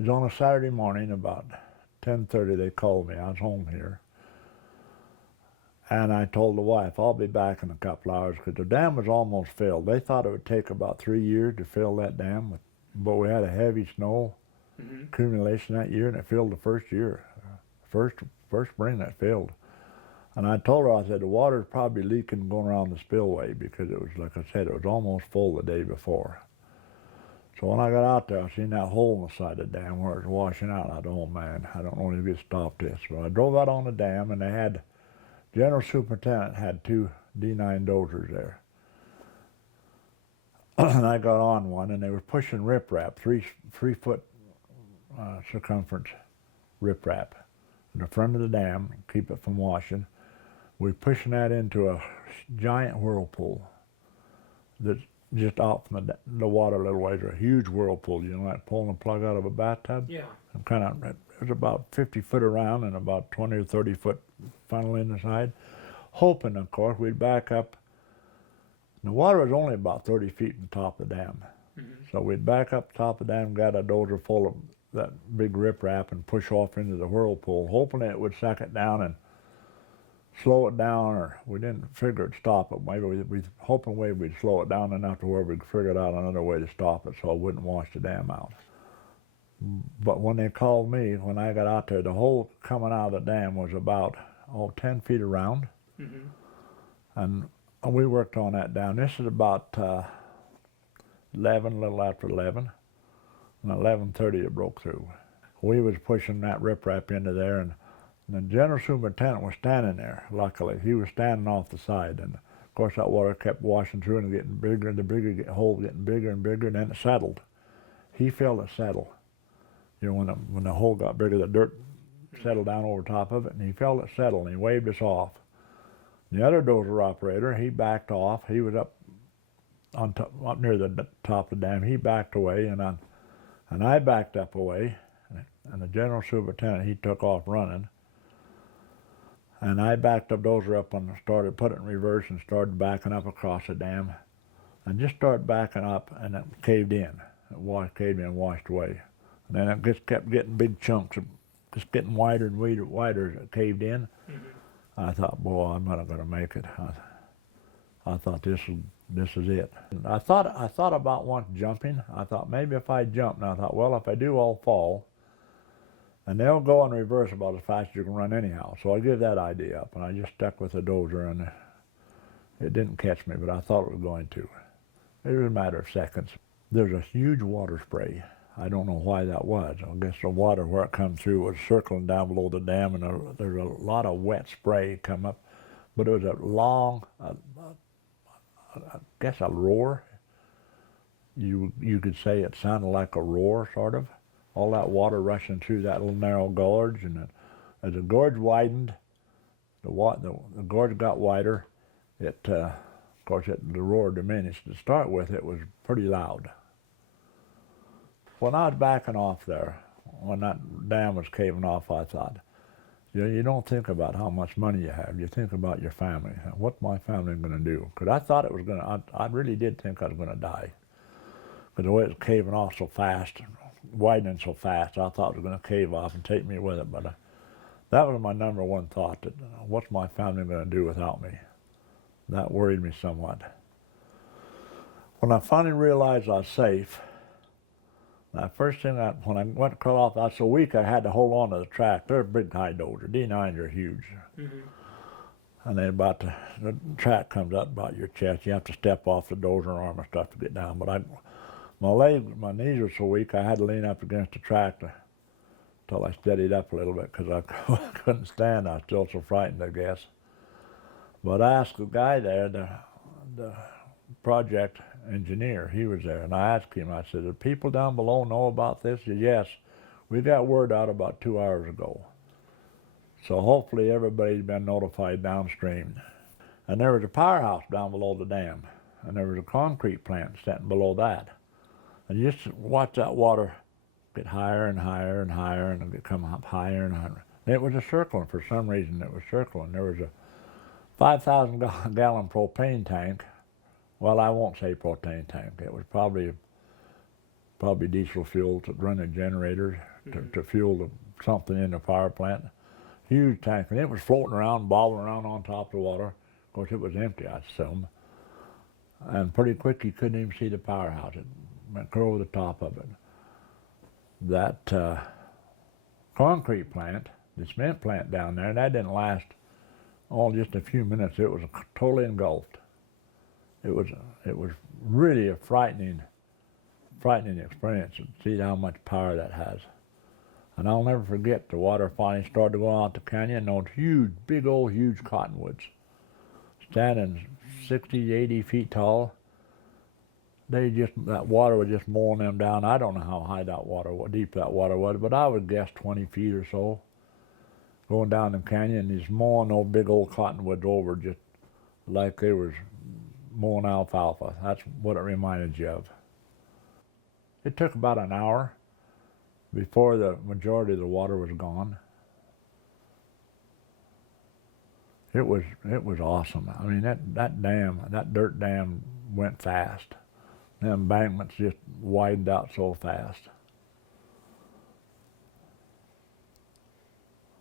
It was on a Saturday morning about 10:30. They called me. I was home here. And I told the wife, I'll be back in a couple hours because the dam was almost filled. They thought it would take about 3 years to fill that dam, but we had a heavy snow accumulation that year, and it filled the first year, first spring that filled. And I told her, I said, the water's probably leaking going around the spillway because it was, like I said, it was almost full the day before. So when I got out there, I seen that hole in the side of the dam where it was washing out. I thought, oh man, I don't know if we could stop this. But I drove out on the dam, and they had, General Superintendent had two D9 dozers there. And I got on one, and they were pushing riprap, 3 foot circumference riprap in the front of the dam, keep it from washing. We're pushing that into a giant whirlpool that's just out from the water a little ways, a huge whirlpool, you know, like pulling a plug out of a bathtub. Yeah. It was about 50 foot around and about 20 or 30 foot funnel in the side, hoping, of course, we'd back up. The water was only about 30 feet from the top of the dam. So we'd back up the top of the dam, got a dozer full of that big riprap and push off into the whirlpool, hoping it would suck it down and slow it down, or we didn't figure it'd stop it. Maybe we hoping we'd slow it down enough to where we'd figured out another way to stop it so it wouldn't wash the dam out. But when they called me, when I got out there, the hole coming out of the dam was about 10 feet around. And we worked on that down. This is about 11, a little after 11. And 11:30 it broke through. We was pushing that riprap into there, and the General Superintendent was standing there, luckily. He was standing off the side, and of course that water kept washing through and getting bigger, and the hole getting bigger and bigger, and then it settled. He felt it settle. You know, when the hole got bigger, the dirt settled down over top of it, and he felt it settle, and he waved us off. The other dozer operator, he backed off. He was up near the top of the dam. He backed away, and I backed up away, and the General Superintendent, he took off running. And I backed up dozer up and started put it in reverse and started backing up across the dam, and just started backing up, and it caved in. Caved in and washed away. And then it just kept getting big chunks, just getting wider and wider as it caved in. I thought, boy, I'm not going to make it. I thought this is it. And I thought about once jumping. I thought maybe if I jump, and I thought, well, if I do, I'll fall. And they'll go in reverse about as fast as you can run anyhow. So I gave that idea up, and I just stuck with the dozer, and it didn't catch me, but I thought it was going to. It was a matter of seconds. There's a huge water spray. I don't know why that was. I guess the water where it come through was circling down below the dam, and there's a lot of wet spray come up. But it was a long, I guess a roar. You could say it sounded like a roar, sort of. All that water rushing through that little narrow gorge, and as the gorge widened, the gorge got wider. Of course, the roar diminished. To start with, it was pretty loud. When I was backing off there, when that dam was caving off, I thought, you don't think about how much money you have. You think about your family. What's my family going to do? Because I thought it was going to, I really did think I was going to die. Because the way it was caving off so fast, widening so fast, I thought it was going to cave off and take me with it. But that was my number one thought, that what's my family going to do without me? That worried me somewhat. When I finally realized I was safe, the first thing, when I went to cut off, I was so weak I had to hold on to the track. They're a big high dozer. D9s are huge. And then the track comes up about your chest. You have to step off the dozer arm and stuff to get down. But my knees were so weak I had to lean up against the track until I steadied up a little bit because I couldn't stand. I was still so frightened, I guess. But I asked the guy there, the project engineer, he was there, and I asked him, I said, do people down below know about this? He said, yes, we got word out about 2 hours ago. So hopefully everybody's been notified downstream. And there was a powerhouse down below the dam, and there was a concrete plant sitting below that. And you just watch that water get higher and higher and higher, and it come up higher and higher. And it was a circling, for some reason it was circling. There was a 5,000-gallon propane tank. Well, I won't say propane tank. It was probably probably diesel fuel to run a generator to fuel something in the power plant. Huge tank, and it was floating around, bobbing around on top of the water. Of course, it was empty, I assume. And pretty quick, you couldn't even see the powerhouse. It went clear over the top of it. That concrete plant, the cement plant down there, that didn't last just a few minutes. It was totally engulfed. It was really a frightening experience to see how much power that has. And I'll never forget, the water finally started to go out the canyon, and those huge, big old huge cottonwoods, standing 60, 80 feet tall. That water was just mowing them down. I don't know how high that water was, deep that water was, but I would guess 20 feet or so. Going down the canyon, and just mowing those big old cottonwoods over just like they was mowing alfalfa. That's what it reminded you of. It took about an hour before the majority of the water was gone. It was awesome. I mean, that dirt dam went fast. The embankments just widened out so fast.